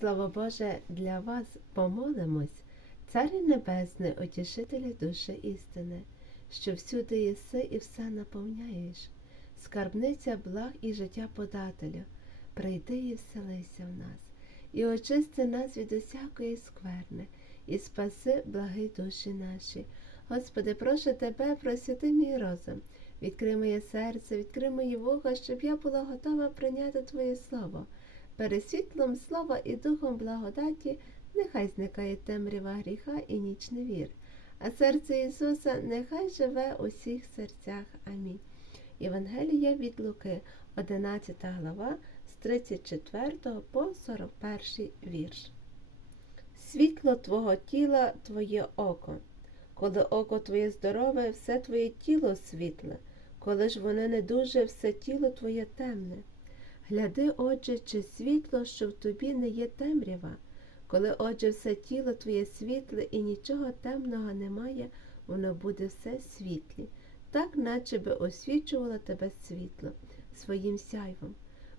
Слово Боже, для вас помолимось, Царю Небесний, утішителя душі істини, що всюди єси і все наповняєш, скарбниця благ і життя подателю, прийди і вселися в нас, і очисти нас від усякої скверни, і спаси благи душі наші. Господи, прошу Тебе, просвіти мій розум, відкрий моє серце, відкрий мої вуха, щоб я була готова прийняти Твоє Слово. Перед світлом слова і духом благодаті нехай зникає темрява гріха і ніч невір, а серце Ісуса нехай живе у всіх серцях. Амінь. Євангелія від Луки, 11 глава, з 34 по 41 вірш. Світло Твого тіла, Твоє око. Коли око Твоє здорове, все Твоє тіло світле, коли ж воно не дуже, все тіло Твоє темне. Гляди, отже, чи світло, що в тобі не є темрява. Коли, отже, все тіло твоє світле і нічого темного немає, воно буде все світлі, так наче би освічувало тебе світло своїм сяйвом.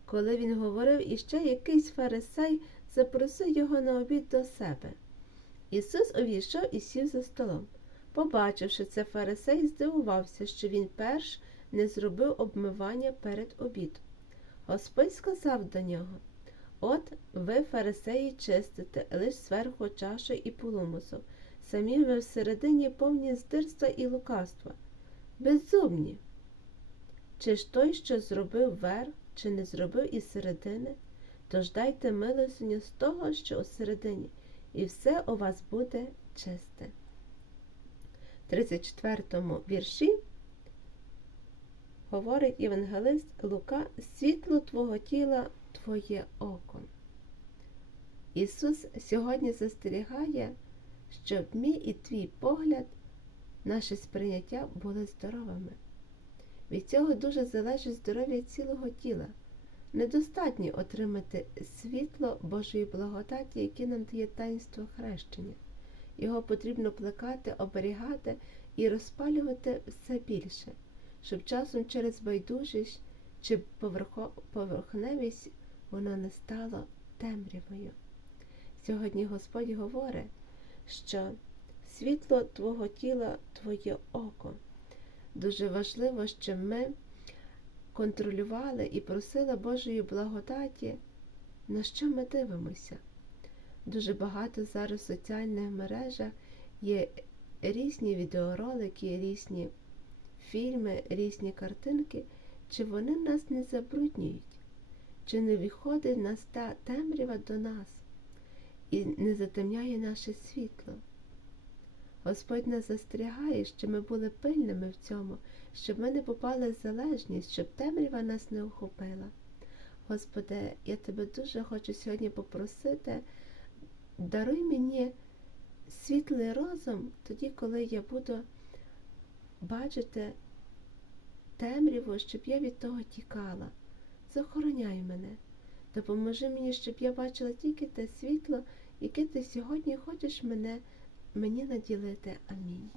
Коли він говорив, іще якийсь фарисей запросив його на обід до себе. Ісус увійшов і сів за столом. Побачивши це, фарисей здивувався, що він перш не зробив обмивання перед обідом. Господь сказав до нього От ви, фарисеї, чистите лиш зверху чашу і полумусу, самі ви всередині повні здирства і лукавства, беззубні. Чи ж той, що зробив верх, чи не зробив із середини, тож дайте милосиню з того, що у середині, і все у вас буде чисте. В 34 вірші говорить євангелист Лука, світло Твого тіла, Твоє око. Ісус сьогодні застерігає, щоб мій і твій погляд, наше сприйняття були здоровими. Від цього дуже залежить здоров'я цілого тіла. Недостатньо отримати світло Божої благодаті, яке нам дає таїнство хрещення. Його потрібно плекати, оберігати і розпалювати все більше щоб часом через байдужість чи поверхневість воно не стало темрявою. Сьогодні Господь говорить, що світло Твого тіла Твоє око. Дуже важливо, щоб ми контролювали і просили Божої благодаті, на що ми дивимося. Дуже багато зараз в соціальних мережах є різні відеоролики, різні фільми, різні картинки, чи вони нас не забруднюють, чи не виходить нас та темрява до нас і не затемняє наше світло. Господь нас застерігає, щоб ми були пильними в цьому, щоб ми не попали в залежність, щоб темрява нас не охопила. Господи, я тебе дуже хочу сьогодні попросити, даруй мені світлий розум тоді, коли я буду бачити темряву, щоб я від того тікала. Захороняй мене, допоможи мені, щоб я бачила тільки те світло, яке ти сьогодні хочеш мене, мені наділити. Амінь.